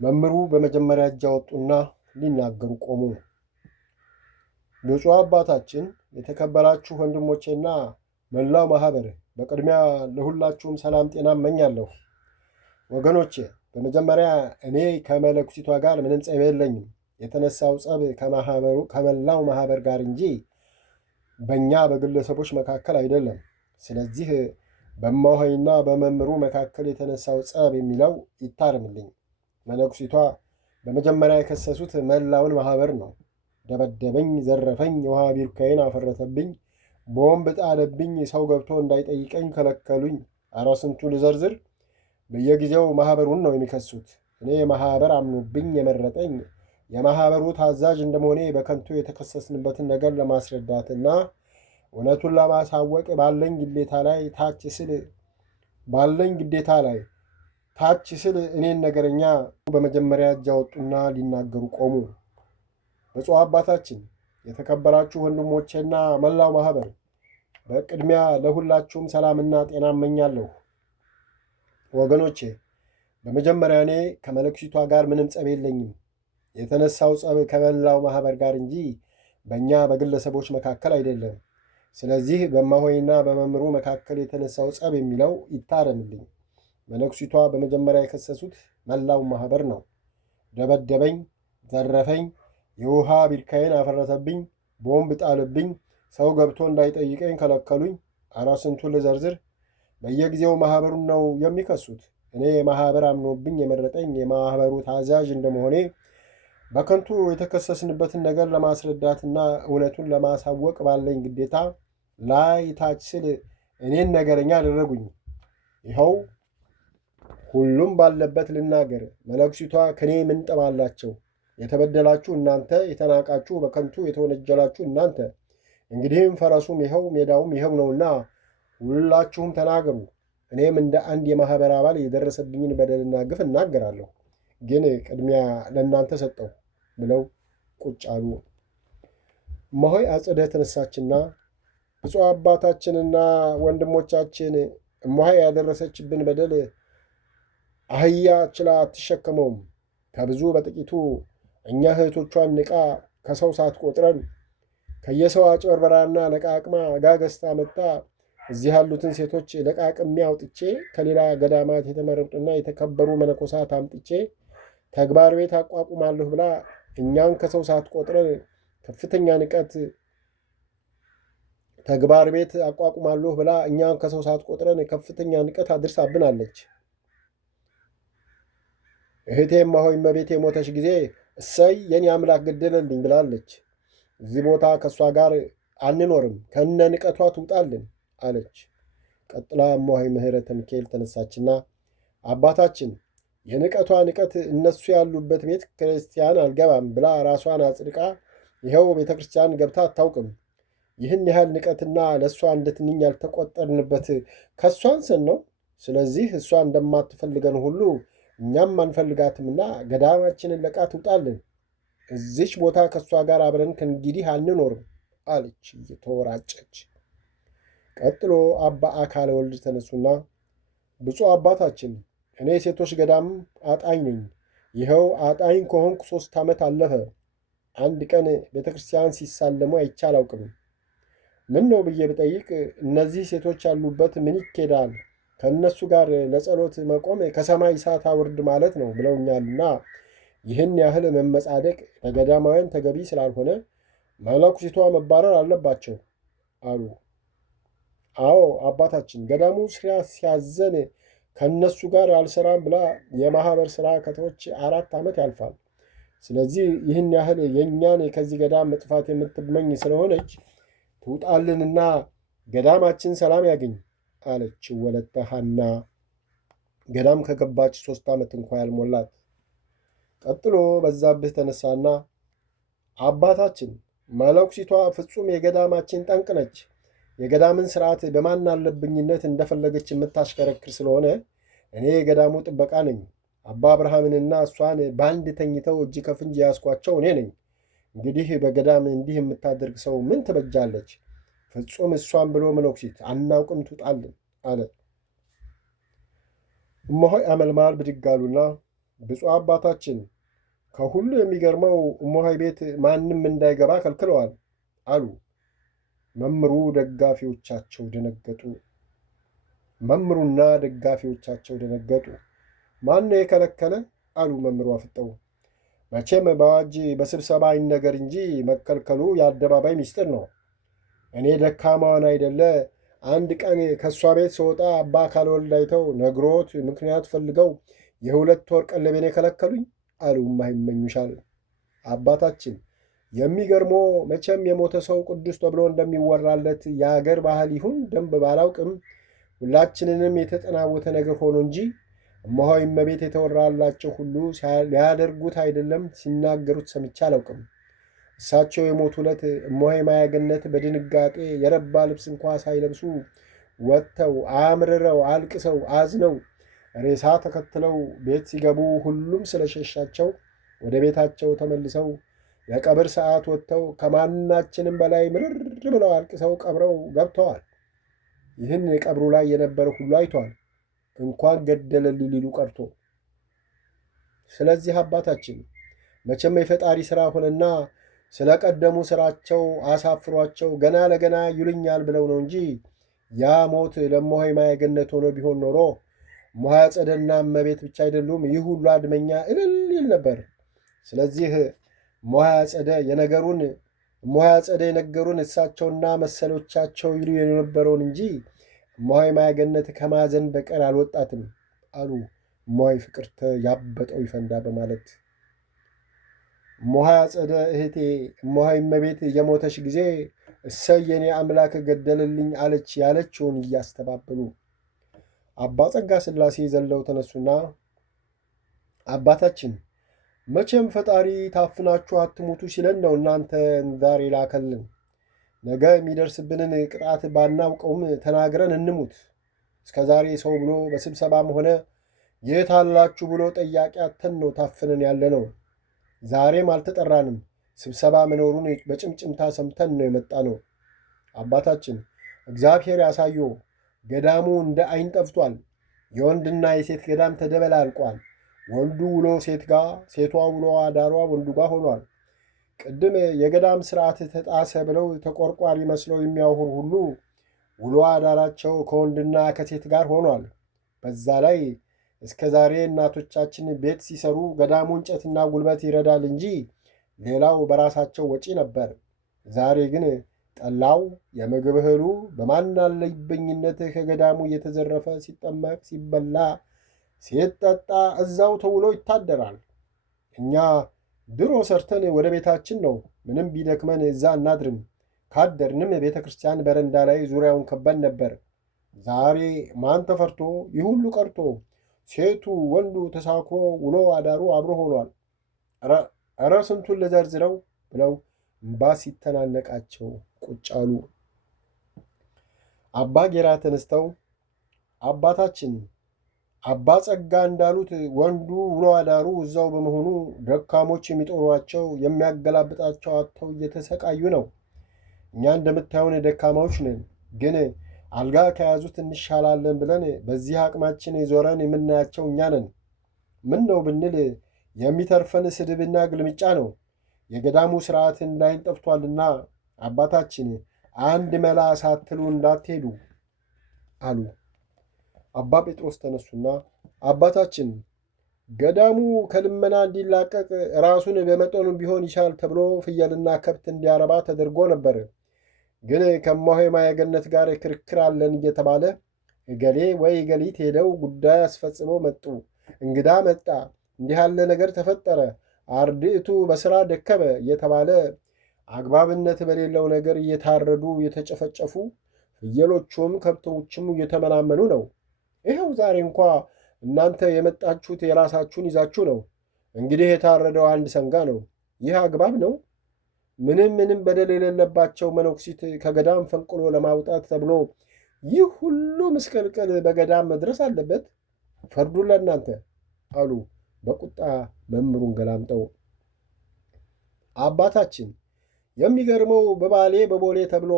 መምህሩ በመጀመሪያ እጅ አወጡና ሊናገሩ ቆሙ። ብፁዕ አባታችን፣ የተከበራችሁ ወንድሞቼና መላው ማህበር፣ በቅድሚያ ለሁላችሁም ሰላም ጤና እመኛለሁ። ወገኖቼ፣ በመጀመሪያ እኔ ከመለኩሲቷ ጋር ምንም ጸብ የለኝም። የተነሳው ጸብ ከመላው ማህበር ጋር እንጂ በእኛ በግለሰቦች መካከል አይደለም። ስለዚህ በእማሆይና በመምህሩ መካከል የተነሳው ጸብ የሚለው ይታረምልኝ። መነኩሲቷ በመጀመሪያ የከሰሱት መላውን ማህበር ነው። ደበደበኝ፣ ዘረፈኝ፣ የውሃ ቢርካዬን አፈረሰብኝ፣ ቦምብ ጣለብኝ፣ ሰው ገብቶ እንዳይጠይቀኝ ከለከሉኝ። ኧረ ስንቱ ልዘርዝር። በየጊዜው ማህበሩን ነው የሚከሱት። እኔ ማህበር አምኖብኝ የመረጠኝ የማህበሩ ታዛዥ እንደመሆኔ በከንቱ የተከሰስንበትን ነገር ለማስረዳትና እውነቱን ለማሳወቅ ባለኝ ግዴታ ላይ ታች ስል እኔን ነገረኛ በመጀመሪያ እጅ አወጡና ሊናገሩ ቆሙ። ብፁዕ አባታችን፣ የተከበራችሁ ወንድሞቼና መላው ማህበር፣ በቅድሚያ ለሁላችሁም ሰላምና ጤና እመኛለሁ። ወገኖቼ፣ በመጀመሪያ እኔ ከመለኩሲቷ ጋር ምንም ጸብ የለኝም። የተነሳው ጸብ ከመላው ማህበር ጋር እንጂ በእኛ በግለሰቦች መካከል አይደለም። ስለዚህ በእማሆይና በመምህሩ መካከል የተነሳው ጸብ የሚለው ይታረምልኝ። መነኩሲቷ በመጀመሪያ የከሰሱት መላው ማህበር ነው። ደበደበኝ፣ ዘረፈኝ፣ የውሃ ቢርካዬን አፈረሰብኝ፣ ቦምብ ጣልብኝ፣ ሰው ገብቶ እንዳይጠይቀኝ ከለከሉኝ። ኧረ ስንቱን ልዘርዝር። በየጊዜው ማህበሩን ነው የሚከሱት። እኔ ማህበር አምኖብኝ የመረጠኝ የማህበሩ ታዛዥ እንደመሆኔ በከንቱ የተከሰስንበትን ነገር ለማስረዳትና እውነቱን ለማሳወቅ ባለኝ ግዴታ ላይ ታች ስል እኔን ነገረኛ አደረጉኝ። ይኸው ሁሉም ባለበት ልናገር። መነኩሲቷ ከኔ ምን ጠብ አላቸው? የተበደላችሁ እናንተ፣ የተናቃችሁ በከንቱ የተወነጀላችሁ እናንተ። እንግዲህም ፈረሱም ይኸው ሜዳውም ይኸው ነውና ሁላችሁም ተናገሩ። እኔም እንደ አንድ የማህበር አባል የደረሰብኝን በደልና ግፍ እናገራለሁ። ግን ቅድሚያ ለእናንተ ሰጠው ብለው ቁጭ አሉ። እማሆይ አጽደ ተነሳችና ብፁዕ አባታችንና ወንድሞቻችን፣ እማሆይ ያደረሰችብን በደል አህያ ችላ አትሸከመውም። ከብዙ በጥቂቱ እኛ እህቶቿን ንቃ ከሰው ሳትቆጥረን ከየሰው አጭበርበራና ለቃቅማ ጋገስታ መጣ እዚህ ያሉትን ሴቶች ለቃቅሜ አውጥቼ ከሌላ ገዳማት የተመረጡና የተከበሩ መነኮሳት አምጥቼ ተግባር ቤት አቋቁማለሁ ብላ እኛን ከሰው ሳትቆጥረን ከፍተኛ ንቀት ተግባር ቤት አቋቁማለሁ ብላ እኛን ከሰው ሳትቆጥረን ከፍተኛ ንቀት አድርሳብናለች። እህቴ እማሆይ እመቤቴ የሞተች ጊዜ እሰይ የኔ አምላክ ገደለልኝ ብላለች። እዚህ ቦታ ከእሷ ጋር አንኖርም፣ ከነ ንቀቷ ትውጣልን አለች። ቀጥላ እማሆይ ምህረተ ሚካኤል ተነሳችና አባታችን፣ የንቀቷ ንቀት እነሱ ያሉበት ቤተ ክርስቲያን አልገባም ብላ ራሷን አጽድቃ ይኸው ቤተ ክርስቲያን ገብታ አታውቅም። ይህን ያህል ንቀትና ለእሷ እንደ ትንኝ ያልተቆጠርንበት ከእሷ አንሰን ነው። ስለዚህ እሷ እንደማትፈልገን ሁሉ እኛም አንፈልጋትምና ገዳማችንን ለቃ ትውጣልን። እዚች ቦታ ከእሷ ጋር አብረን ከእንግዲህ አንኖርም አለች እየተወራጨች። ቀጥሎ አባ አካለ ወልድ ተነሱና ብፁዕ አባታችን፣ እኔ ሴቶች ገዳም አጣኝ ነኝ። ይኸው አጣኝ ከሆንኩ 3 ዓመት አለፈ። አንድ ቀን ቤተ ክርስቲያን ሲሳለሙ አይቼ አላውቅም። ምን ነው ብዬ ብጠይቅ እነዚህ ሴቶች ያሉበት ምን ይኬዳል? ከእነሱ ጋር ለጸሎት መቆም ከሰማይ እሳት አውርድ ማለት ነው ብለውኛልና ይህን ያህል መመጻደቅ ለገዳማውያን ተገቢ ስላልሆነ መነኩሲቷ መባረር አለባቸው አሉ። አዎ አባታችን፣ ገዳሙ ስራ ሲያዘን ከእነሱ ጋር አልሰራም ብላ የማህበር ስራ ከተዎች 4 ዓመት ያልፋል። ስለዚህ ይህን ያህል የእኛን ከዚህ ገዳም መጥፋት የምትመኝ ስለሆነች ትውጣልንና ገዳማችን ሰላም ያገኝ አለች ወለተ ሐና። ገዳም ከገባች 3 ዓመት እንኳ ያልሞላት። ቀጥሎ በዛብህ ተነሳና አባታችን፣ መነኩሲቷ ፍጹም የገዳማችን ጠንቅ ነች። የገዳምን ስርዓት በማን አለብኝነት እንደፈለገች የምታሽከረክር ስለሆነ እኔ የገዳሙ ጥበቃ ነኝ። አባ አብርሃምንና እሷን በአንድ ተኝተው እጅ ከፍንጅ ያስኳቸው እኔ ነኝ። እንግዲህ በገዳም እንዲህ የምታደርግ ሰው ምን ትበጃለች? ፍጹም እሷን ብሎ መነኩሲት አናውቅም፣ ትውጣልን አለ። እማሆይ አመልማል ብድግ አሉና ብፁዕ አባታችን ከሁሉ የሚገርመው እሞሆይ ቤት ማንም እንዳይገባ ከልክለዋል አሉ። መምህሩና ደጋፊዎቻቸው ደነገጡ። ማን ነው የከለከለ? አሉ መምህሩ አፍጠው። መቼም በአዋጅ በስብሰባ ይነገር እንጂ መከልከሉ የአደባባይ ምስጢር ነው። እኔ ደካማዋን አይደለ አንድ ቀን ከእሷ ቤት ስወጣ አባ ካልወልድ አይተው ነግሮት ምክንያት ፈልገው የ2 ወር ቀለቤን የከለከሉኝ አሉ እማይመኙሻል። አባታችን የሚገርመው መቼም የሞተ ሰው ቅዱስ ተብሎ እንደሚወራለት የአገር ባህል ይሁን ደንብ ባላውቅም ሁላችንንም የተጠናወተ ነገር ሆኖ እንጂ እሞሆይ እመቤት የተወራላቸው ሁሉ ሊያደርጉት አይደለም ሲናገሩት ሰምቼ አላውቅም። እሳቸው የሞቱ ዕለት እሞሆይ ማያገነት በድንጋጤ የረባ ልብስ እንኳ ሳይለብሱ ወጥተው አምርረው አልቅሰው አዝነው ሬሳ ተከትለው ቤት ሲገቡ ሁሉም ስለሸሻቸው ወደ ቤታቸው ተመልሰው የቀብር ሰዓት ወጥተው ከማናችንም በላይ ምርር ብለው አልቅሰው ቀብረው ገብተዋል። ይህን ቀብሩ ላይ የነበረ ሁሉ አይቷል፣ እንኳን ገደለልኝ ሊሉ ቀርቶ። ስለዚህ አባታችን መቼም የፈጣሪ ሥራ ሆነና ስለ ቀደሙ ሥራቸው አሳፍሯቸው ገና ለገና ይሉኛል ብለው ነው እንጂ ያ ሞት ለእሞሆይ ማያገነት ሆኖ ቢሆን ኖሮ እሞሆይ አጸደና እመቤት ብቻ አይደሉም ይህ ሁሉ አድመኛ እልል ይል ነበር። ስለዚህ እሞሆይ አጸደ የነገሩን እሳቸውና መሰሎቻቸው ይሉ የነበረውን እንጂ እሞሆይ ማያገነት ከማዘን በቀር አልወጣትም አሉ እሞሆይ ፍቅርተ ያበጠው ይፈንዳ በማለት። እሞሆይ አጸደ እህቴ እሞሆይ እመቤት የሞተሽ ጊዜ እሰይ የኔ አምላክ ገደልልኝ አለች ያለችውን እያስተባበሉ አባ ጸጋ ሥላሴ ዘለው ተነሱና አባታችን መቼም ፈጣሪ ታፍናችሁ አትሙቱ ሲለን ነው እናንተን ዛሬ ላከልን። ነገ የሚደርስብንን ቅጣት ባናውቀውም ተናግረን እንሙት። እስከ ዛሬ ሰው ብሎ በስብሰባም ሆነ የት አላችሁ ብሎ ጠያቂ አተን ነው ታፍነን ያለ ነው። ዛሬም አልተጠራንም። ስብሰባ መኖሩን በጭምጭምታ ሰምተን ነው የመጣ ነው። አባታችን እግዚአብሔር ያሳዮ ገዳሙ እንደ አይን ጠፍቷል። የወንድና የሴት ገዳም ተደበላልቋል። ወንዱ ውሎ ሴት ጋር፣ ሴቷ ውሎ አዳሯ ወንዱ ጋር ሆኗል። ቅድም የገዳም ስርዓት ተጣሰ ብለው ተቆርቋሪ መስለው የሚያወሩ ሁሉ ውሎ አዳራቸው ከወንድና ከሴት ጋር ሆኗል። በዛ ላይ እስከ ዛሬ እናቶቻችን ቤት ሲሰሩ ገዳሙ እንጨትና ጉልበት ይረዳል እንጂ ሌላው በራሳቸው ወጪ ነበር። ዛሬ ግን ጠላው፣ የምግብ እህሉ በማናለብኝነት ከገዳሙ እየተዘረፈ ሲጠመቅ፣ ሲበላ፣ ሲጠጣ እዛው ተውሎ ይታደራል። እኛ ድሮ ሰርተን ወደ ቤታችን ነው። ምንም ቢደክመን እዛ እናድርም። ካደርንም ቤተ ክርስቲያን በረንዳ ላይ ዙሪያውን ከበን ነበር። ዛሬ ማን ተፈርቶ ይህ ሁሉ ቀርቶ ሴቱ ወንዱ ተሳክሮ ውሎ አዳሩ አብሮ ሆኗል። እረ ስንቱን ልዘርዝረው ብለው እምባ ሲተናነቃቸው ቁጭ አሉ። አባ ጌራ ተነስተው አባታችን አባ ጸጋ እንዳሉት ወንዱ ውሎ አዳሩ እዛው በመሆኑ ደካሞች የሚጦሯቸው የሚያገላብጣቸው አጥተው እየተሰቃዩ ነው። እኛ እንደምታዩን ደካማዎች ነን፣ ግን አልጋ ከያዙት እንሻላለን ብለን በዚህ አቅማችን ዞረን የምናያቸው እኛ ነን። ምን ነው ብንል የሚተርፈን ስድብና ግልምጫ ነው። የገዳሙ ስርዓት እንዳይን ጠፍቷልና አባታችን አንድ መላ ሳትሉ እንዳትሄዱ አሉ። አባ ጴጥሮስ ተነሱና አባታችን ገዳሙ ከልመና እንዲላቀቅ ራሱን በመጠኑም ቢሆን ይሻል ተብሎ ፍየልና ከብት እንዲያረባ ተደርጎ ነበር። ግን ከእሞሆይ ማያገነት ጋር ክርክር አለን እየተባለ እገሌ ወይ እገሊት ሄደው ጉዳይ አስፈጽመው መጡ፣ እንግዳ መጣ፣ እንዲህ ያለ ነገር ተፈጠረ፣ አርድእቱ በሥራ ደከመ እየተባለ አግባብነት በሌለው ነገር እየታረዱ እየተጨፈጨፉ ፍየሎቹም ከብቶቹም እየተመናመኑ ነው። ይኸው ዛሬ እንኳ እናንተ የመጣችሁት የራሳችሁን ይዛችሁ ነው። እንግዲህ የታረደው አንድ ሰንጋ ነው። ይህ አግባብ ነው? ምንም በደል የሌለባቸው መነኩሲት ከገዳም ፈንቅሎ ለማውጣት ተብሎ ይህ ሁሉ ምስቅልቅል በገዳም መድረስ አለበት? ፈርዱን ለእናንተ አሉ በቁጣ መምህሩን ገላምጠው። አባታችን የሚገርመው በቦሌ ተብሎ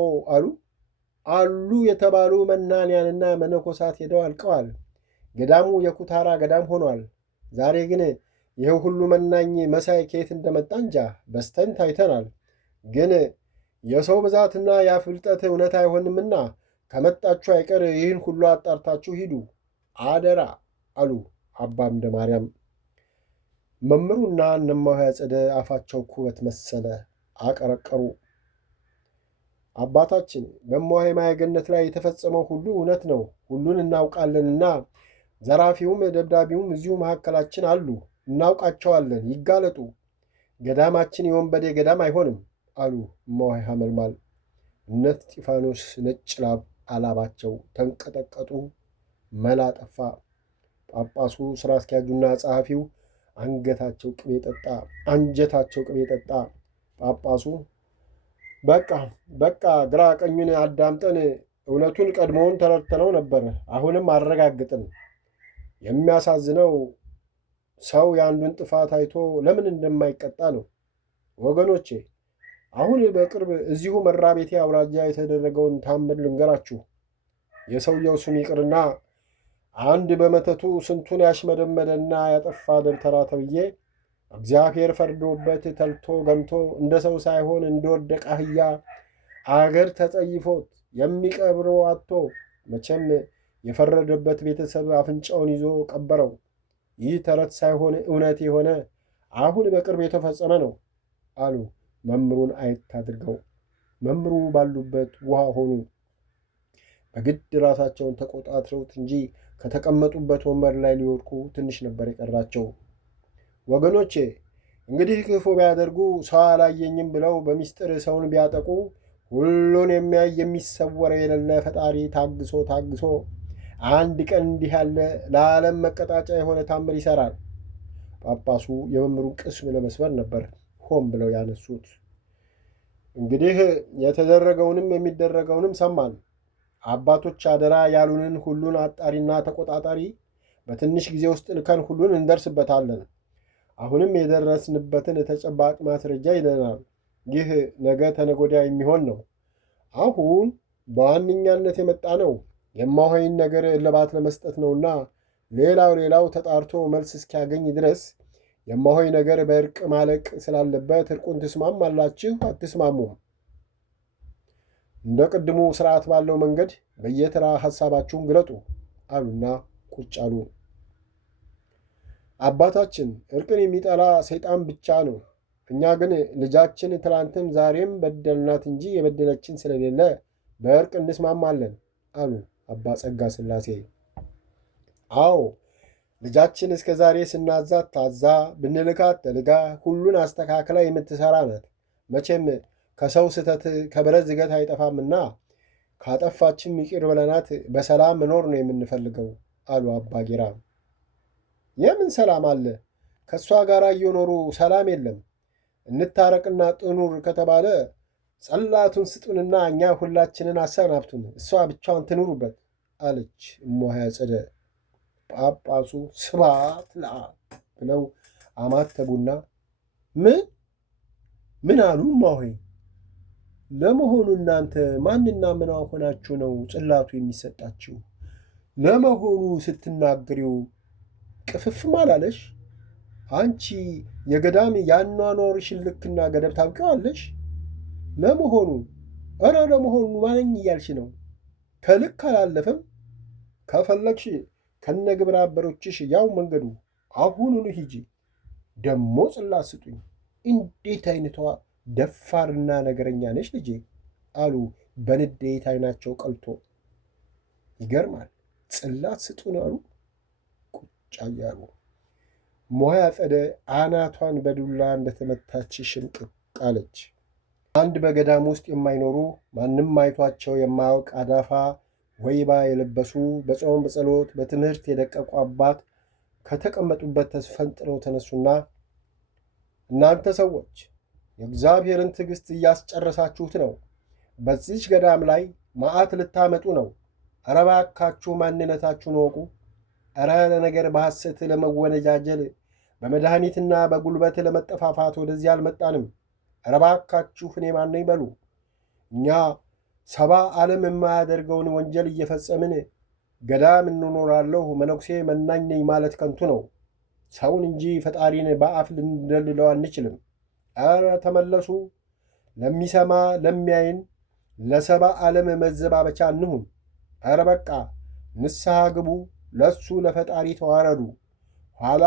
አሉ የተባሉ መናንያንና መነኮሳት ሄደው አልቀዋል። ገዳሙ የኩታራ ገዳም ሆኗል። ዛሬ ግን ይህ ሁሉ መናኝ መሳይ ከየት እንደመጣ እንጃ። በስተን ታይተናል፣ ግን የሰው ብዛትና የአፍ ብልጠት እውነት አይሆንምና ከመጣችሁ አይቀር ይህን ሁሉ አጣርታችሁ ሂዱ አደራ አሉ አባ አምደ ማርያም። መምህሩና እነማሆይ አጸደ አፋቸው ኩበት መሰለ፣ አቀረቀሩ። አባታችን በእማሆይ ማየገነት ላይ የተፈጸመው ሁሉ እውነት ነው፣ ሁሉን እናውቃለንና ዘራፊውም ደብዳቢውም እዚሁ መካከላችን አሉ፣ እናውቃቸዋለን፣ ይጋለጡ። ገዳማችን የወንበዴ ገዳም አይሆንም አሉ እማሆይ ሐመልማል። እነ እስጢፋኖስ ነጭ አላባቸው ተንቀጠቀጡ። መላ ጠፋ። ጳጳሱ፣ ሥራ አስኪያጁና ጸሐፊው አንጀታቸው ቅቤ ጠጣ። ጳጳሱ በቃ ግራ ቀኙን አዳምጠን እውነቱን ቀድሞውን ተረድተነው ነበር፣ አሁንም አረጋግጥን። የሚያሳዝነው ሰው የአንዱን ጥፋት አይቶ ለምን እንደማይቀጣ ነው። ወገኖቼ አሁን በቅርብ እዚሁ መራቤቴ አውራጃ የተደረገውን ታምር ልንገራችሁ። የሰውየው ስም ይቅርና አንድ በመተቱ ስንቱን ያሽመደመደና ያጠፋ ደብተራ ተብዬ እግዚአብሔር ፈርዶበት ተልቶ ገምቶ እንደ ሰው ሳይሆን እንደወደቀ አህያ አገር ተጸይፎት የሚቀብረው አጥቶ መቼም የፈረደበት ቤተሰብ አፍንጫውን ይዞ ቀበረው። ይህ ተረት ሳይሆን እውነት የሆነ አሁን በቅርብ የተፈጸመ ነው አሉ መምህሩን አየት አድርገው። መምህሩ ባሉበት ውሃ ሆኑ። በግድ ራሳቸውን ተቆጣጥረውት እንጂ ከተቀመጡበት ወንበር ላይ ሊወድቁ ትንሽ ነበር የቀራቸው። ወገኖቼ እንግዲህ ክፉ ቢያደርጉ ሰው አላየኝም ብለው በሚስጥር ሰውን ቢያጠቁ ሁሉን የሚያይ የሚሰወር የሌለ ፈጣሪ ታግሶ አንድ ቀን እንዲህ ያለ ለዓለም መቀጣጫ የሆነ ታምር ይሠራል። ጳጳሱ የመምህሩን ቅስም ለመስበር ነበር ሆን ብለው ያነሱት። እንግዲህ የተደረገውንም የሚደረገውንም ሰማን። አባቶች አደራ ያሉንን ሁሉን አጣሪና ተቆጣጣሪ በትንሽ ጊዜ ውስጥ ልከን ሁሉን እንደርስበታለን። አሁንም የደረስንበትን ተጨባጭ ማስረጃ ይለናል። ይህ ነገ ተነገ ወዲያ የሚሆን ነው። አሁን በዋነኛነት የመጣ ነው የእማሆይን ነገር እልባት ለመስጠት ነውና ሌላው ተጣርቶ መልስ እስኪያገኝ ድረስ የእማሆይ ነገር በእርቅ ማለቅ ስላለበት እርቁን ትስማማላችሁ አትስማሙም? እንደ ቅድሙ ስርዓት ባለው መንገድ በየተራ ሐሳባችሁን ግለጡ አሉና ቁጭ አሉ። አባታችን እርቅን የሚጠላ ሰይጣን ብቻ ነው። እኛ ግን ልጃችን ትላንትም ዛሬም በደልናት እንጂ የበደለችን ስለሌለ በእርቅ እንስማማለን አሉ አባ ጸጋ ሥላሴ። አዎ ልጃችን እስከ ዛሬ ስናዛት ታዛ፣ ብንልካት ተልጋ፣ ሁሉን አስተካክላ የምትሠራ ናት። መቼም ከሰው ስህተት ከብረት ዝገት አይጠፋምና ካጠፋችም ይቅር ብለናት በሰላም መኖር ነው የምንፈልገው አሉ አባ ጌራ። የምን ሰላም አለ? ከእሷ ጋር እየኖሩ ሰላም የለም። እንታረቅና ጥኑር ከተባለ ጸላቱን ስጡንና እኛ ሁላችንን አሰናብቱን፣ እሷ ብቻዋን ትኑሩበት አለች እማሆይ አጸደ። ጳጳሱ ስብሐት ለአብ ብለው አማተቡና ምን አሉ እማሆይ? ለመሆኑ እናንተ ማንና ምን ሆናችሁ ነው ጽላቱ የሚሰጣችሁ? ለመሆኑ ስትናገሪው ቅፍፍም አላለሽ? አንቺ የገዳም ያኗኗርሽን ልክና ገደብ ታውቂዋለሽ? ለመሆኑ ማንኝ እያልሽ ነው? ከልክ አላለፈም? ከፈለግሽ ከነግብረ አበሮችሽ ያው መንገዱ አሁኑኑ ሂጂ፣ ደሞ ጽላት ስጡኝ። እንዴት አይነቷ ደፋርና ነገረኛ ነች ልጄ አሉ በንዴት አይናቸው ቀልቶ። ይገርማል፣ ጽላት ስጡን አሉ ቁጭ እያሉ። እማሆይ አጸደ አናቷን በዱላ እንደተመታች ሽምቅቅ አለች። አንድ በገዳም ውስጥ የማይኖሩ ማንም አይቷቸው የማያውቅ አዳፋ ወይባ የለበሱ በጾም በጸሎት በትምህርት የደቀቁ አባት ከተቀመጡበት ተስፈንጥረው ተነሱና እናንተ ሰዎች የእግዚአብሔርን ትዕግሥት እያስጨረሳችሁት ነው። በዚች ገዳም ላይ መዓት ልታመጡ ነው። ኧረ እባካችሁ ማንነታችሁን እወቁ። ኧረ ለነገር በሐሰት ለመወነጃጀል በመድኃኒትና በጉልበት ለመጠፋፋት ወደዚህ አልመጣንም። ኧረ እባካችሁ እኔ ማን ነኝ በሉ። እኛ 70 ዓለም የማያደርገውን ወንጀል እየፈጸምን ገዳም እንኖራለሁ መነኩሴ መናኝ ነኝ ማለት ከንቱ ነው። ሰውን እንጂ ፈጣሪን በአፍ ልንደልለው አንችልም። ኧረ ተመለሱ። ለሚሰማ ለሚያይን ለሰባ ዓለም መዘባበቻ እንሁን። ኧረ በቃ ንስሐ ግቡ። ለሱ ለፈጣሪ ተዋረዱ። ኋላ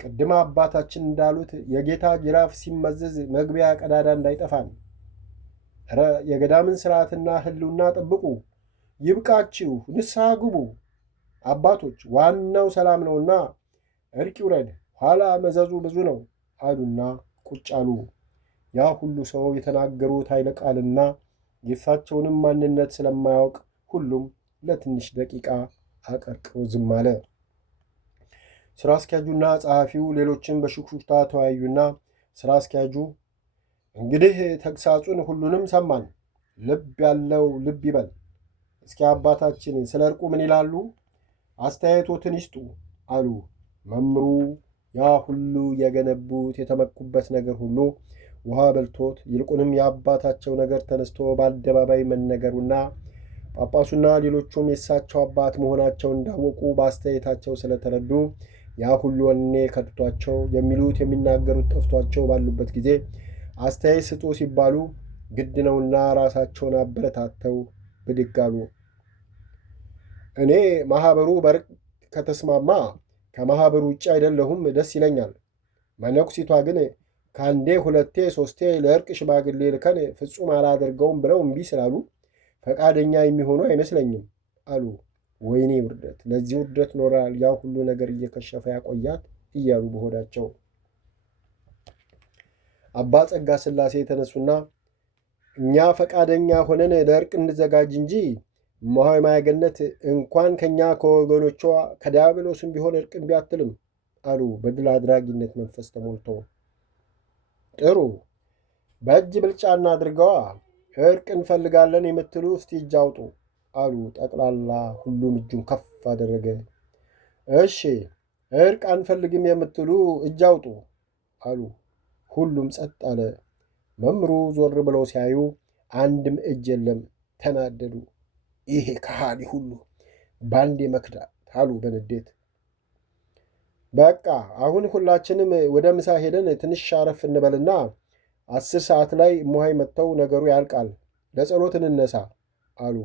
ቅድመ አባታችን እንዳሉት የጌታ ጅራፍ ሲመዘዝ መግቢያ ቀዳዳ እንዳይጠፋን። ኧረ የገዳምን ሥርዓትና ሕልውና ጠብቁ። ይብቃችሁ፣ ንስሐ ግቡ። አባቶች ዋናው ሰላም ነውና እርቅ ይውረድ፣ ኋላ መዘዙ ብዙ ነው አሉና ቁጭ አሉ። ያ ሁሉ ሰው የተናገሩት ኃይለ ቃልና የእሳቸውንም ማንነት ስለማያውቅ ሁሉም ለትንሽ ደቂቃ አቀርቅሮ ዝም አለ። ሥራ አስኪያጁና ጸሐፊው ሌሎችን በሹክሹክታ ተወያዩና ሥራ አስኪያጁ እንግዲህ ተግሳጹን ሁሉንም ሰማን፣ ልብ ያለው ልብ ይበል። እስኪ አባታችን ስለ ዕርቁ ምን ይላሉ? አስተያየቶትን ይስጡ አሉ። መምሩ ያ ሁሉ የገነቡት የተመኩበት ነገር ሁሉ ውሃ በልቶት ይልቁንም የአባታቸው ነገር ተነስቶ በአደባባይ መነገሩና ጳጳሱና ሌሎቹም የእሳቸው አባት መሆናቸውን እንዳወቁ በአስተያየታቸው ስለተረዱ ያ ሁሉ ወኔ ከድቷቸው የሚሉት የሚናገሩት ጠፍቷቸው ባሉበት ጊዜ አስተያየት ስጡ ሲባሉ ግድ ነውና ራሳቸውን አበረታተው ብድግ አሉ። እኔ ማኅበሩ በዕርቅ ከተስማማ ከማኅበሩ ውጭ አይደለሁም፣ ደስ ይለኛል። መነኩሲቷ ግን ከአንዴ ሁለቴ ሶስቴ ለዕርቅ ሽማግሌ ልከን ፍጹም አላደርገውም ብለው እምቢ ስላሉ ፈቃደኛ የሚሆኑ አይመስለኝም አሉ። ወይኔ ውርደት! ለዚህ ውርደት ኖራል ያ ሁሉ ነገር እየከሸፈ ያቆያት እያሉ በሆዳቸው አባ ጸጋ ሥላሴ የተነሱና እኛ ፈቃደኛ ሆነን ለዕርቅ እንዘጋጅ እንጂ እማሆይ ማየገነት እንኳን ከእኛ ከወገኖቿ ከዲያብሎስም ቢሆን ዕርቅ እምቢ አትልም አሉ በድል አድራጊነት መንፈስ ተሞልተው። ጥሩ፣ በእጅ ብልጫ እናድርገዋ። ዕርቅ እንፈልጋለን የምትሉ እስቲ እጅ አውጡ አሉ። ጠቅላላ ሁሉም እጁን ከፍ አደረገ። እሺ፣ ዕርቅ አንፈልግም የምትሉ እጅ አውጡ አሉ። ሁሉም ጸጥ አለ። መምሩ ዞር ብለው ሲያዩ አንድም እጅ የለም። ተናደዱ። ይሄ ከሃዲ ሁሉ ባንዴ መክዳት አሉ በንዴት። በቃ አሁን ሁላችንም ወደ ምሳ ሄደን ትንሽ አረፍ እንበልና 10 ሰዓት ላይ እማሆይ መጥተው ነገሩ ያልቃል፣ ለጸሎት እንነሳ አሉ።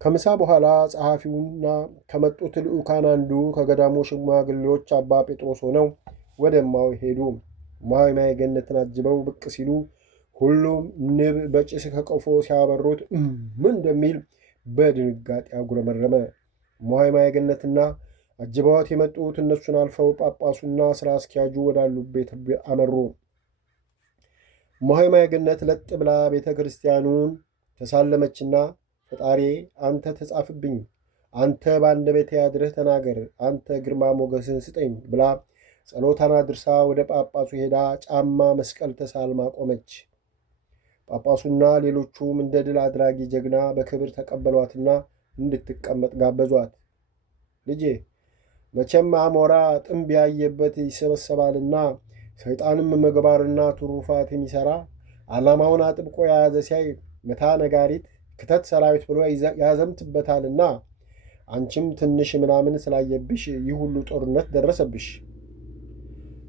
ከምሳ በኋላ ጸሐፊውና ከመጡት ልዑካን አንዱ ከገዳሙ ሽማግሌዎች አባ ጴጥሮስ ሆነው ወደ እማሆይ ሄዱ። እማሆይ ማየገነትን አጅበው ብቅ ሲሉ ሁሉም ንብ በጭስ ከቀፎ ሲያበሩት ምን እንደሚል በድንጋጤ አጉረመረመ። እማሆይ ማየገነትና አጅበዋት የመጡት እነሱን አልፈው ጳጳሱና ሥራ አስኪያጁ ወዳሉበት አመሩ። እማሆይ ማየገነት ለጥ ብላ ቤተ ክርስቲያኑን ተሳለመችና ፈጣሪ አንተ ተጻፍብኝ፣ አንተ በአንደበቴ አድረህ ተናገር፣ አንተ ግርማ ሞገስን ስጠኝ ብላ ጸሎታን አድርሳ ወደ ጳጳሱ ሄዳ ጫማ መስቀል ተሳልማ ቆመች። ጳጳሱና ሌሎቹም እንደ ድል አድራጊ ጀግና በክብር ተቀበሏትና እንድትቀመጥ ጋበዟት። ልጄ መቼም አሞራ ጥምብ ያየበት ይሰበሰባልና ሰይጣንም ምግባርና ትሩፋት የሚሠራ ዓላማውን አጥብቆ የያዘ ሲያይ መታ ነጋሪት ክተት ሰራዊት ብሎ ያዘምትበታልና አንቺም ትንሽ ምናምን ስላየብሽ ይህ ሁሉ ጦርነት ደረሰብሽ።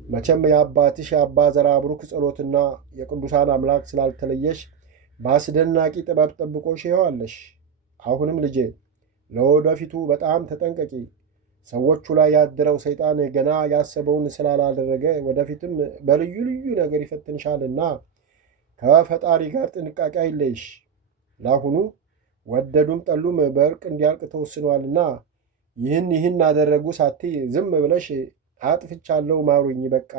መቼም የአባትሽ የአባ ዘርዓ ቡሩክ ጸሎትና የቅዱሳን አምላክ ስላልተለየሽ በአስደናቂ ጥበብ ጠብቆሽ ይኸዋለሽ። አሁንም ልጄ ለወደፊቱ በጣም ተጠንቀቂ። ሰዎቹ ላይ ያደረው ሰይጣን ገና ያሰበውን ስላላደረገ ወደፊትም በልዩ ልዩ ነገር ይፈትንሻልና ከፈጣሪ ጋር ጥንቃቄ አይለይሽ። ለአሁኑ ወደዱም ጠሉም በዕርቅ እንዲያልቅ ተወስኗልና ይህን አደረጉ ሳቲ ዝም ብለሽ አጥፍቻለሁ ማሩኝ፣ በቃ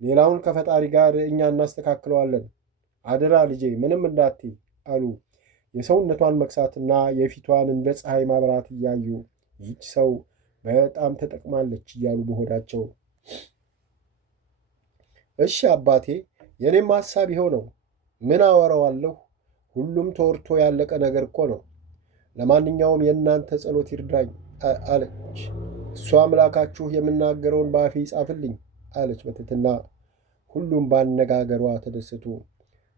ሌላውን ከፈጣሪ ጋር እኛ እናስተካክለዋለን፣ አደራ ልጄ ምንም እንዳትይ አሉ። የሰውነቷን መክሳትና የፊቷን እንደ ፀሐይ ማብራት እያዩ ይህች ሰው በጣም ተጠቅማለች እያሉ በሆዳቸው እሺ አባቴ፣ የእኔም ሐሳብ ይኸው ነው። ምን አወራዋለሁ? ሁሉም ተወርቶ ያለቀ ነገር እኮ ነው። ለማንኛውም የእናንተ ጸሎት ይርዳኝ አለች። እሷ አምላካችሁ የምናገረውን በአፌ ይጻፍልኝ አለች በትሕትና። ሁሉም ባነጋገሯ ተደሰቱ።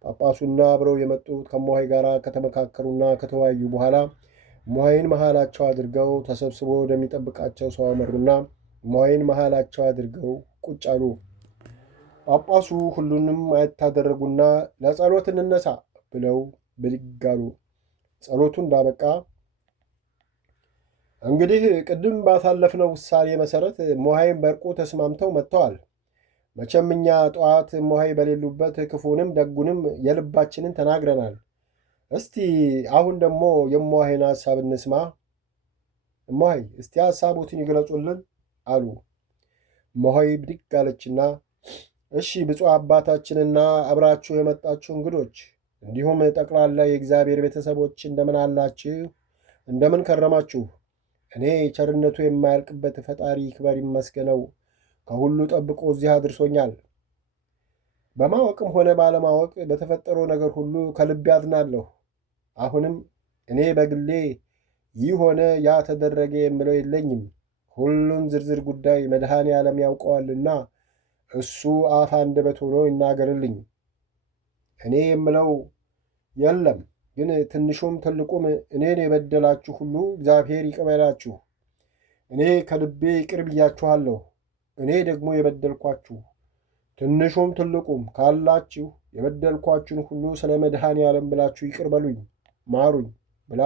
ጳጳሱና አብረው የመጡት ከእማሆይ ጋር ከተመካከሩና ከተወያዩ በኋላ እማሆይን መሃላቸው አድርገው ተሰብስቦ ወደሚጠብቃቸው ሰው አመሩና እማሆይን መሃላቸው አድርገው ቁጭ አሉ። ጳጳሱ ሁሉንም አየት አደረጉና ለጸሎት እንነሳ ብለው ብድግ አሉ። ጸሎቱ እንዳበቃ እንግዲህ ቅድም ባሳለፍነው ውሳኔ መሰረት እማሆይም በእርቁ ተስማምተው መጥተዋል። መቼም እኛ ጠዋት እማሆይ በሌሉበት ክፉንም ደጉንም የልባችንን ተናግረናል። እስቲ አሁን ደግሞ የእማሆይን ሐሳብ እንስማ። እማሆይ እስቲ ሐሳቦትን ይግለጹልን አሉ። እማሆይ ብድግ አለችና እሺ ብፁዕ አባታችንና አብራችሁ የመጣችሁ እንግዶች እንዲሁም ጠቅላላ የእግዚአብሔር ቤተሰቦች እንደምን አላችሁ? እንደምን ከረማችሁ? እኔ ቸርነቱ የማያልቅበት ፈጣሪ ይክበር ይመስገነው ከሁሉ ጠብቆ እዚህ አድርሶኛል። በማወቅም ሆነ ባለማወቅ በተፈጠረው ነገር ሁሉ ከልቤ አዝናለሁ። አሁንም እኔ በግሌ ይህ ሆነ ያ ተደረገ የምለው የለኝም። ሁሉን ዝርዝር ጉዳይ መድኃኔ ዓለም ያውቀዋልና እሱ አፍ አንደበት ሆኖ ይናገርልኝ። እኔ የምለው የለም። ግን ትንሹም ትልቁም እኔን የበደላችሁ ሁሉ እግዚአብሔር ይቅር በላችሁ። እኔ ከልቤ ይቅር ብያችኋለሁ። እኔ ደግሞ የበደልኳችሁ ትንሹም ትልቁም ካላችሁ የበደልኳችሁን ሁሉ ስለ መድኃኔ ዓለም ብላችሁ ይቅር በሉኝ፣ ማሩኝ ብላ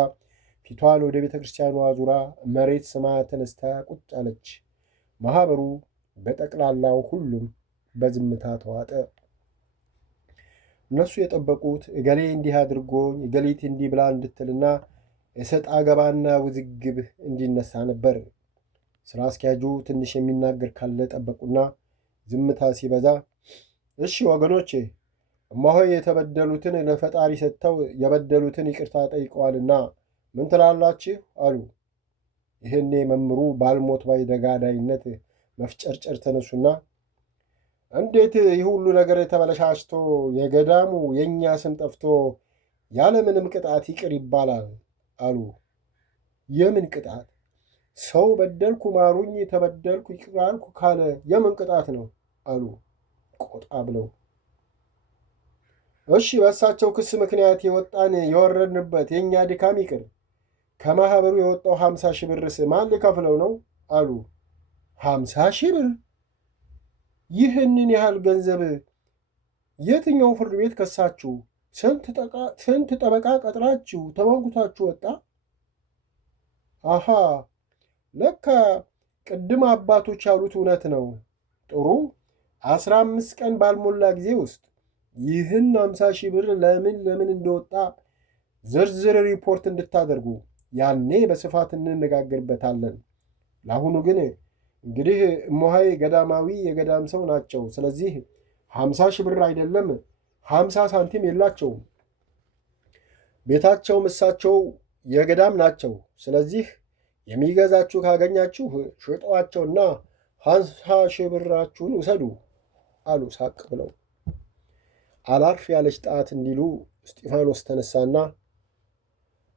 ፊቷን ወደ ቤተ ክርስቲያኗ ዙራ መሬት ስማ ተነስታ ቁጭ አለች። ማኅበሩ በጠቅላላው ሁሉም በዝምታ ተዋጠ። እነሱ የጠበቁት እገሌ እንዲህ አድርጎኝ እገሊት እንዲህ ብላ እንድትልና የሰጥ አገባና ውዝግብ እንዲነሳ ነበር። ስራ አስኪያጁ ትንሽ የሚናገር ካለ ጠበቁና ዝምታ ሲበዛ እሺ ወገኖቼ፣ እማሆይ የተበደሉትን ለፈጣሪ ሰጥተው የበደሉትን ይቅርታ ጠይቀዋልና ምን ትላላችሁ አሉ። ይህኔ መምህሩ ባልሞት ባይ ተጋዳይነት መፍጨርጨር ተነሱና እንዴት ይህ ሁሉ ነገር ተበለሻሽቶ የገዳሙ የእኛ ስም ጠፍቶ ያለምንም ቅጣት ይቅር ይባላል አሉ። የምን ቅጣት? ሰው በደልኩ ማሩኝ፣ ተበደልኩ ይቅር አልኩ ካለ የምን ቅጣት ነው አሉ ቆጣ ብለው። እሺ በእሳቸው ክስ ምክንያት የወጣን የወረድንበት የእኛ ድካም ይቅር፣ ከማኅበሩ የወጣው 50 ሺህ ብርስ ማን ሊከፍለው ነው አሉ። 50 ሺህ ብር? ይህንን ያህል ገንዘብ የትኛው ፍርድ ቤት ከሳችሁ? ስንት ጠበቃ ቀጥራችሁ ተሟግታችሁ ወጣ? አሃ ለካ ቅድም አባቶች ያሉት እውነት ነው። ጥሩ 15 ቀን ባልሞላ ጊዜ ውስጥ ይህን 50 ሺህ ብር ለምን እንደወጣ ዝርዝር ሪፖርት እንድታደርጉ ያኔ በስፋት እንነጋገርበታለን። ለአሁኑ ግን እንግዲህ እማሆይ ገዳማዊ የገዳም ሰው ናቸው። ስለዚህ 50 ሺህ ብር አይደለም 50 ሳንቲም የላቸውም። ቤታቸውም እሳቸው የገዳም ናቸው። ስለዚህ የሚገዛችሁ ካገኛችሁ ሽጧቸውና 50 ሺህ ብራችሁን ውሰዱ አሉ ሳቅ ብለው። አላርፍ ያለች ጣት እንዲሉ እስጢፋኖስ ተነሳና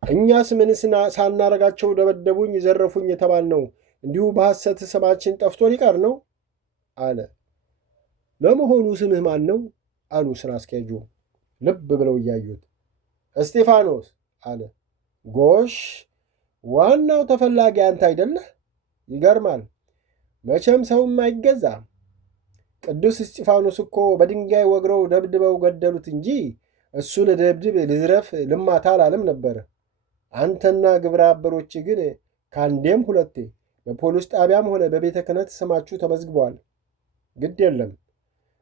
እኛስ ምን ሳናረጋቸው ደበደቡኝ፣ ዘረፉኝ የተባልነው እንዲሁ በሐሰት ስማችን ጠፍቶ ሊቀር ነው አለ። ለመሆኑ ስምህ ማን ነው አሉ ስራ አስኪያጁ ልብ ብለው እያዩት። እስጢፋኖስ አለ። ጎሽ ዋናው ተፈላጊ አንተ አይደለህ? ይገርማል። መቼም ሰውም አይገዛ። ቅዱስ እስጢፋኖስ እኮ በድንጋይ ወግረው ደብድበው ገደሉት እንጂ እሱ ልደብድብ ልዝረፍ ልማታ አላለም ነበር። አንተና ግብረ አበሮች ግን ከአንዴም ሁለቴ በፖሊስ ጣቢያም ሆነ በቤተ ክህነት ስማችሁ ተመዝግበዋል። ግድ የለም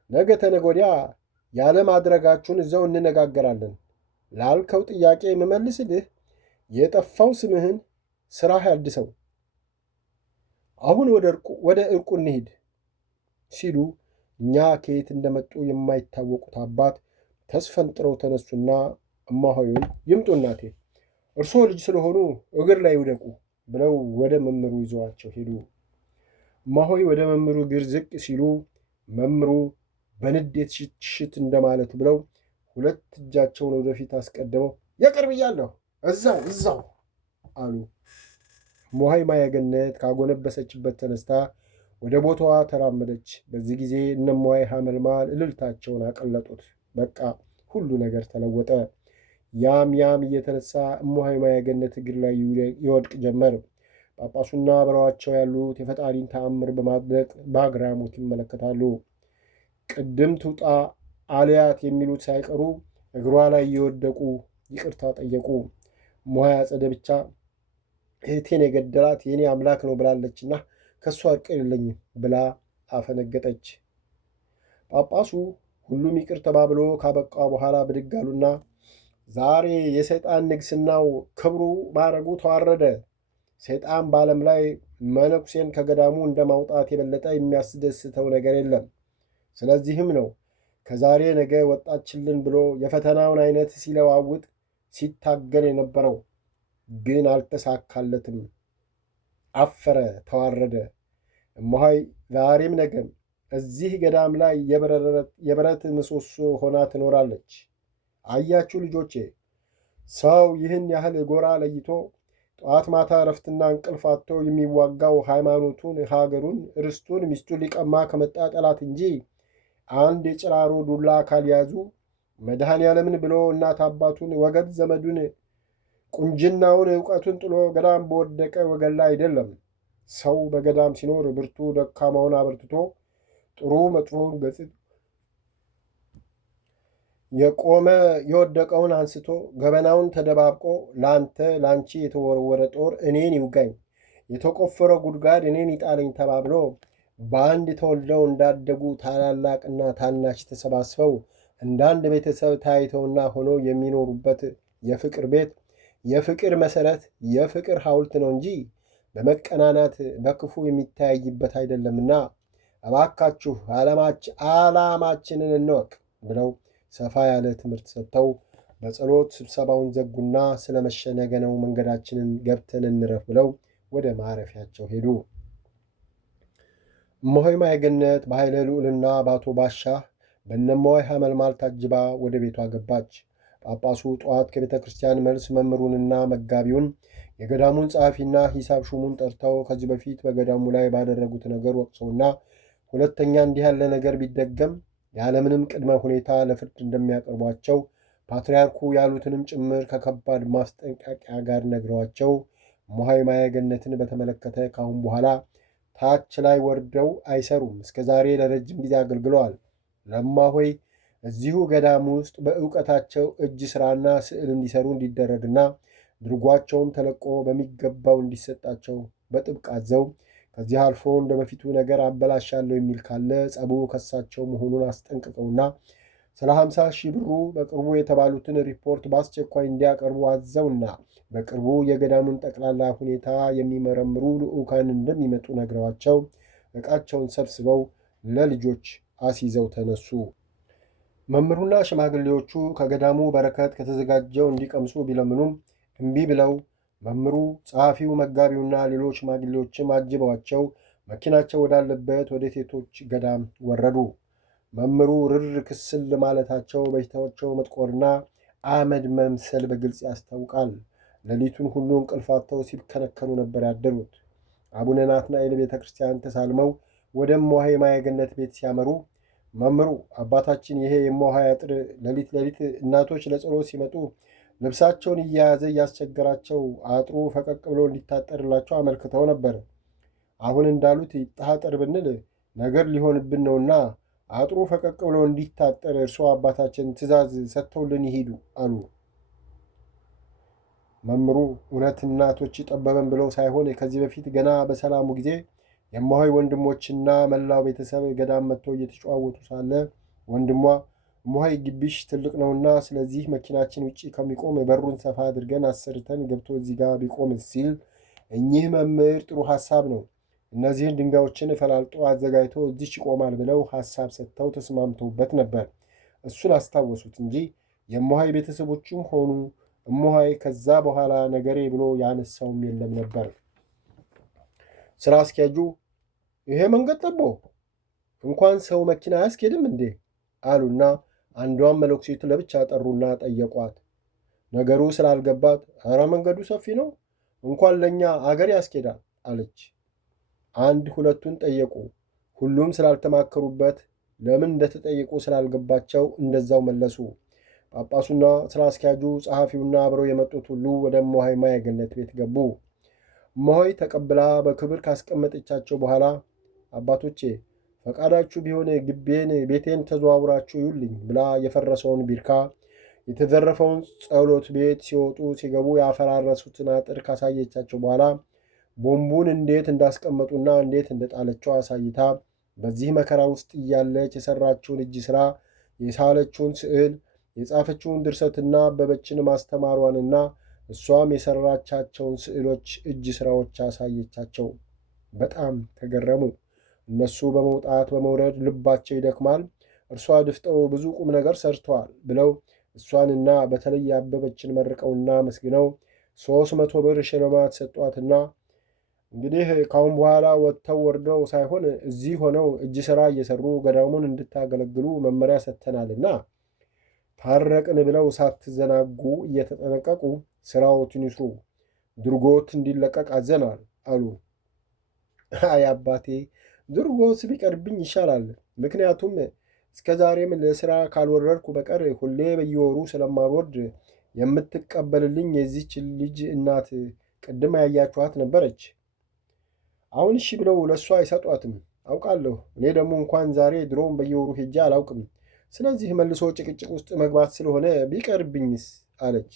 ነገ ተነገ ወዲያ ያለ ማድረጋችሁን እዛው እንነጋገራለን። ላልከው ጥያቄ የምመልስልህ የጠፋው ስምህን ስራህ ያድሰው። አሁን ወደ እርቁ እንሂድ ሲሉ እኛ ከየት እንደመጡ የማይታወቁት አባት ተስፈንጥረው ተነሱና እማሆዩን ይምጡ እናቴ፣ እርስዎ ልጅ ስለሆኑ እግር ላይ ይውደቁ ብለው ወደ መምህሩ ይዘዋቸው ሄዱ። እማሆይ ወደ መምህሩ እግር ዝቅ ሲሉ መምህሩ በንዴት ሽት እንደማለት ብለው ሁለት እጃቸውን ወደፊት አስቀድመው ይቅር ብያለሁ እዛው አሉ። እማሆይ ማየገነት ካጎነበሰችበት ተነስታ ወደ ቦታዋ ተራመደች። በዚህ ጊዜ እነ እማሆይ ሐመልማል እልልታቸውን አቀለጡት። በቃ ሁሉ ነገር ተለወጠ። ያም እየተነሳ እማሆይ ማየገነት እግር ላይ ይወድቅ ጀመር። ጳጳሱና አብረዋቸው ያሉት የፈጣሪን ተአምር በማድነቅ በአግራሞት ይመለከታሉ። ቅድም ትውጣ አልያት የሚሉት ሳይቀሩ እግሯ ላይ እየወደቁ ይቅርታ ጠየቁ። እሞሆይ አጸደ ብቻ እህቴን የገደላት የኔ አምላክ ነው ብላለችና ከእሷ እርቅ የለኝም ብላ አፈነገጠች። ጳጳሱ ሁሉም ይቅር ተባብሎ ካበቃ በኋላ ብድግ አሉና ዛሬ የሰይጣን ንግስናው ክብሩ ማዕረጉ ተዋረደ። ሰይጣን በዓለም ላይ መነኩሴን ከገዳሙ እንደ ማውጣት የበለጠ የሚያስደስተው ነገር የለም። ስለዚህም ነው ከዛሬ ነገ ወጣችልን ብሎ የፈተናውን አይነት ሲለዋውጥ ሲታገል የነበረው። ግን አልተሳካለትም። አፈረ፣ ተዋረደ። እሞሆይ ዛሬም ነገም እዚህ ገዳም ላይ የብረት ምሰሶ ሆና ትኖራለች። አያችሁ ልጆቼ፣ ሰው ይህን ያህል ጎራ ለይቶ ጠዋት ማታ እረፍትና እንቅልፍ አጥቶ የሚዋጋው ሃይማኖቱን፣ ሀገሩን፣ ርስቱን፣ ሚስቱን ሊቀማ ከመጣ ጠላት እንጂ አንድ የጭራሮ ዱላ ካልያዙ መድኃኔዓለምን ብሎ እናት አባቱን፣ ወገን ዘመዱን፣ ቁንጅናውን፣ ዕውቀቱን ጥሎ ገዳም በወደቀ ወገን ላይ አይደለም። ሰው በገዳም ሲኖር ብርቱ ደካማውን አበርትቶ ጥሩ መጥፎውን ገጽት የቆመ የወደቀውን አንስቶ ገበናውን ተደባብቆ ላንቺ የተወረወረ ጦር እኔን ይውጋኝ፣ የተቆፈረ ጉድጓድ እኔን ይጣለኝ ተባብሎ በአንድ ተወልደው እንዳደጉ ታላላቅና ታናሽ ተሰባስበው እንዳንድ ቤተሰብ ታይተውና ሆነው የሚኖሩበት የፍቅር ቤት፣ የፍቅር መሰረት፣ የፍቅር ሐውልት ነው እንጂ በመቀናናት በክፉ የሚታይበት አይደለምና እባካችሁ ዓላማችንን እንወቅ ብለው ሰፋ ያለ ትምህርት ሰጥተው በጸሎት ስብሰባውን ዘጉና ስለመሸነገ ነው መንገዳችንን ገብተን እንረፍ ብለው ወደ ማረፊያቸው ሄዱ። እሞሆይ ማየገነት በኃይለ ልዑልና በአቶ ባሻ በእነሞሆይ ሐመልማል ታጅባ ወደ ቤቷ ገባች። ጳጳሱ ጠዋት ከቤተ ክርስቲያን መልስ መምህሩንና መጋቢውን የገዳሙን ጸሐፊና ሂሳብ ሹሙን ጠርተው ከዚህ በፊት በገዳሙ ላይ ባደረጉት ነገር ወቅሰውና ሁለተኛ እንዲህ ያለ ነገር ቢደገም ያለምንም ቅድመ ሁኔታ ለፍርድ እንደሚያቀርቧቸው ፓትርያርኩ ያሉትንም ጭምር ከከባድ ማስጠንቀቂያ ጋር ነግረዋቸው እሞሆይ ማየገነትን በተመለከተ ካሁን በኋላ ታች ላይ ወርደው አይሰሩም። እስከ ዛሬ ለረጅም ጊዜ አገልግለዋል። ለእሞሆይ እዚሁ ገዳም ውስጥ በእውቀታቸው እጅ ሥራና ስዕል እንዲሰሩ እንዲደረግና ድርጓቸውም ተለቆ በሚገባው እንዲሰጣቸው በጥብቅ አዘው ከዚህ አልፎ እንደ በፊቱ ነገር አበላሻለሁ የሚል ካለ ጸቡ ከሳቸው መሆኑን አስጠንቅቀውና ስለ 50,000 ብሩ በቅርቡ የተባሉትን ሪፖርት በአስቸኳይ እንዲያቀርቡ አዘውና በቅርቡ የገዳሙን ጠቅላላ ሁኔታ የሚመረምሩ ልዑካን እንደሚመጡ ነግረዋቸው ዕቃቸውን ሰብስበው ለልጆች አስይዘው ተነሱ። መምህሩና ሽማግሌዎቹ ከገዳሙ በረከት ከተዘጋጀው እንዲቀምሱ ቢለምኑም እምቢ ብለው መምህሩ፣ ጸሐፊው፣ መጋቢውና ሌሎች ሽማግሌዎችም አጅበዋቸው መኪናቸው ወዳለበት ወደ ሴቶች ገዳም ወረዱ። መምህሩ ርር ክስል ማለታቸው በሽታቸው መጥቆርና አመድ መምሰል በግልጽ ያስታውቃል። ሌሊቱን ሁሉ እንቅልፋተው ሲከነከኑ ነበር ያደሩት። አቡነ ናትናኤል ቤተ ክርስቲያን ተሳልመው ወደ እሞሆይ ማየገነት ቤት ሲያመሩ መምህሩ አባታችን ይሄ የእሞሆይ አጥር ሌሊት እናቶች ለጸሎት ሲመጡ ልብሳቸውን እየያዘ እያስቸገራቸው አጥሩ ፈቀቅ ብሎ እንዲታጠርላቸው አመልክተው ነበር። አሁን እንዳሉት ይታጠር ብንል ነገር ሊሆንብን ነውና አጥሩ ፈቀቅ ብሎ እንዲታጠር እርስዎ አባታችን ትእዛዝ ሰጥተውልን ይሄዱ አሉ። መምህሩ እውነት እናቶች ጠበበን ብለው ሳይሆን ከዚህ በፊት ገና በሰላሙ ጊዜ የእሞሆይ ወንድሞችና መላው ቤተሰብ ገዳም መጥተው እየተጨዋወቱ ሳለ ወንድሟ እሞሆይ ግቢሽ ትልቅ ነውና ስለዚህ መኪናችን ውጭ ከሚቆም በሩን ሰፋ አድርገን አሰርተን ገብቶ እዚህ ጋር ቢቆም ሲል እኚህ መምህር ጥሩ ሐሳብ ነው፣ እነዚህን ድንጋዮችን ፈላልጦ አዘጋጅቶ እዚች ይቆማል ብለው ሐሳብ ሰጥተው ተስማምተውበት ነበር። እሱን አስታወሱት እንጂ የእሞሆይ ቤተሰቦቹም ሆኑ እሞሆይ ከዛ በኋላ ነገሬ ብሎ ያነሳውም የለም ነበር። ስራ አስኪያጁ ይሄ መንገድ ጠቦ እንኳን ሰው መኪና አያስኬድም እንዴ አሉና አንዷን መለኩሴት ለብቻ ጠሩና ጠየቋት። ነገሩ ስላልገባት ኧረ መንገዱ ሰፊ ነው፣ እንኳን ለእኛ አገር ያስኬዳል አለች። አንድ ሁለቱን ጠየቁ። ሁሉም ስላልተማከሩበት ለምን እንደተጠየቁ ስላልገባቸው እንደዛው መለሱ። ጳጳሱና ስራ አስኪያጁ፣ ጸሐፊውና አብረው የመጡት ሁሉ ወደ እሞሆይ ማየገነት ቤት ገቡ። እማሆይ ተቀብላ በክብር ካስቀመጠቻቸው በኋላ አባቶቼ ፈቃዳችሁ ቢሆን ቤቴን ተዘዋውራችሁ ይዩልኝ ብላ የፈረሰውን ቢርካ፣ የተዘረፈውን ጸሎት ቤት፣ ሲወጡ ሲገቡ ያፈራረሱትን አጥር ካሳየቻቸው በኋላ ቦምቡን እንዴት እንዳስቀመጡና እንዴት እንደጣለችው አሳይታ በዚህ መከራ ውስጥ እያለች የሰራችውን እጅ ሥራ፣ የሳለችውን ስዕል፣ የጻፈችውን ድርሰትና አበበችን ማስተማሯንና እሷም የሰራቻቸውን ስዕሎች፣ እጅ ሥራዎች አሳየቻቸው። በጣም ተገረሙ። እነሱ በመውጣት በመውረድ ልባቸው ይደክማል፣ እርሷ ድፍጠው ብዙ ቁም ነገር ሰርተዋል ብለው እሷንና በተለይ አበበችን መርቀውና መስግነው 300 ብር ሽልማት ሰጧትና እንግዲህ ካሁን በኋላ ወጥተው ወርደው ሳይሆን እዚህ ሆነው እጅ ሥራ እየሰሩ ገዳሙን እንድታገለግሉ መመሪያ ሰጥተናልና ታረቅን ብለው ሳትዘናጉ እየተጠነቀቁ ሥራዎትን ይስሩ፣ ድርጎት እንዲለቀቅ አዘናል አሉ። አይ አባቴ፣ ድርጎት ቢቀርብኝ ይሻላል። ምክንያቱም እስከ ዛሬም ለሥራ ካልወረድኩ በቀር ሁሌ በየወሩ ስለማልወርድ የምትቀበልልኝ የዚች ልጅ እናት ቅድም ያያችኋት ነበረች። አሁን እሺ ብለው ለእሷ አይሰጧትም አውቃለሁ። እኔ ደግሞ እንኳን ዛሬ ድሮም በየወሩ ሄጄ አላውቅም። ስለዚህ መልሶ ጭቅጭቅ ውስጥ መግባት ስለሆነ ቢቀርብኝስ አለች።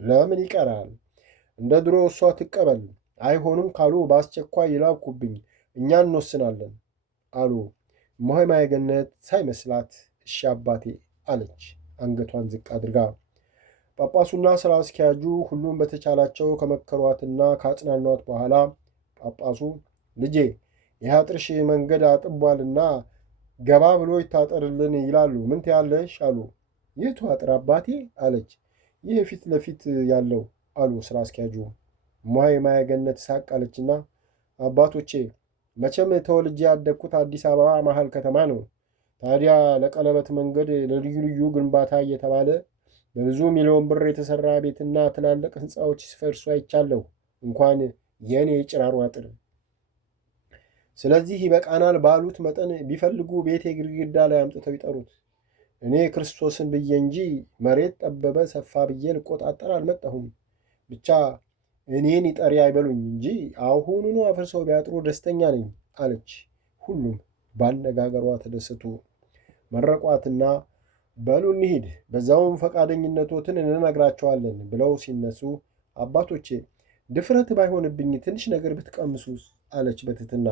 ለምን ይቀራል? እንደ ድሮ እሷ ትቀበል። አይሆኑም ካሉ በአስቸኳይ ይላኩብኝ፣ እኛ እንወስናለን አሉ። እማሆይ ማየገነት ሳይመስላት እሺ አባቴ አለች አንገቷን ዝቅ አድርጋ። ጳጳሱና ሥራ አስኪያጁ ሁሉም በተቻላቸው ከመከሯትና ካጽናኗት በኋላ ጳጳሱ ልጄ ይህ አጥርሽ መንገድ አጥቧልና ገባ ብሎ ይታጠርልን ይላሉ፣ ምን ትያለሽ አሉ። የቱ አጥር አባቴ አለች። ይህ ፊት ለፊት ያለው አሉ ሥራ አስኪያጁ። እማሆይ ማየገነት ሳቅ አለችና አባቶቼ መቼም ተወልጄ ያደግኩት አዲስ አበባ መሀል ከተማ ነው። ታዲያ ለቀለበት መንገድ ለልዩ ልዩ ግንባታ እየተባለ በብዙ ሚሊዮን ብር የተሠራ ቤትና ትላልቅ ሕንፃዎች ሲፈርሱ አይቻለሁ፣ እንኳን የእኔ ጭራሮ አጥር። ስለዚህ ይበቃናል ባሉት መጠን ቢፈልጉ ቤቴ ግድግዳ ላይ አምጥተው ይጠሩት። እኔ ክርስቶስን ብዬ እንጂ መሬት ጠበበ ሰፋ ብዬ ልቆጣጠር አልመጣሁም። ብቻ እኔን ይጠሪ አይበሉኝ እንጂ አሁኑኑ አፍርሰው ቢያጥሩ ደስተኛ ነኝ አለች። ሁሉም ባነጋገሯ ተደሰቱ። መረቋትና በሉ እንሂድ፣ በዛውም ፈቃደኝነቶትን እንነግራቸዋለን ብለው ሲነሱ አባቶቼ ድፍረት ባይሆንብኝ ትንሽ ነገር ብትቀምሱስ አለች በትትና።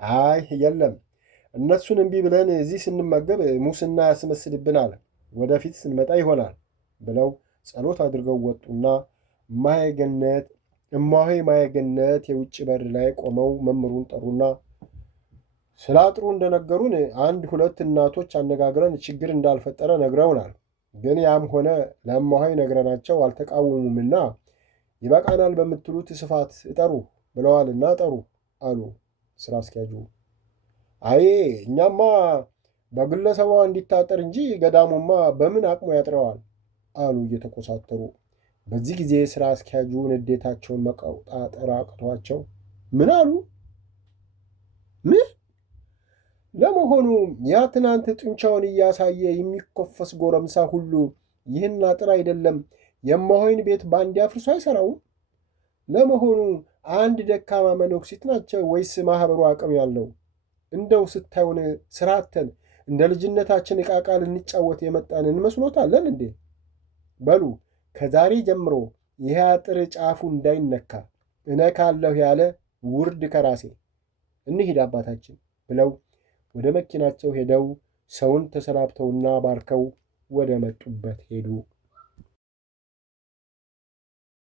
አይ የለም፣ እነሱን እምቢ ብለን እዚህ ስንመገብ ሙስና ያስመስልብናል፣ ወደፊት ስንመጣ ይሆናል ብለው ጸሎት አድርገው ወጡና እማሆይ ማየገነት የውጭ በር ላይ ቆመው መምህሩን ጠሩና ስለ አጥሩ እንደነገሩን 1-2 እናቶች አነጋግረን ችግር እንዳልፈጠረ ነግረውናል። ግን ያም ሆነ ለእማሆይ ነግረናቸው አልተቃወሙምና ይበቃናል በምትሉት ስፋት እጠሩ ብለዋልና ጠሩ አሉ ሥራ አስኪያጁ። አይ እኛማ በግለሰቧ እንዲታጠር እንጂ ገዳሙማ በምን አቅሙ ያጥረዋል አሉ እየተኮሳተሩ። በዚህ ጊዜ ሥራ አስኪያጁ ንዴታቸውን መቆጣጠር አቅቷቸው ምን አሉ? ምን ለመሆኑ ያ ትናንት ጡንቻውን እያሳየ የሚኮፈስ ጎረምሳ ሁሉ ይህን አጥር አይደለም የእማሆይን ቤት በአንድ አፍርሶ አይሠራውም? ለመሆኑ አንድ ደካማ መነኩሲት ናቸው ወይስ ማኅበሩ አቅም ያለው? እንደው ስታዩን ስራተን እንደ ልጅነታችን ዕቃቃ ልንጫወት የመጣን እንመስሎታለን እንዴ? በሉ ከዛሬ ጀምሮ ይህ አጥር ጫፉ እንዳይነካ እነካለሁ ያለ ውርድ ከራሴ። እንሂድ አባታችን ብለው ወደ መኪናቸው ሄደው ሰውን ተሰናብተውና ባርከው ወደ መጡበት ሄዱ።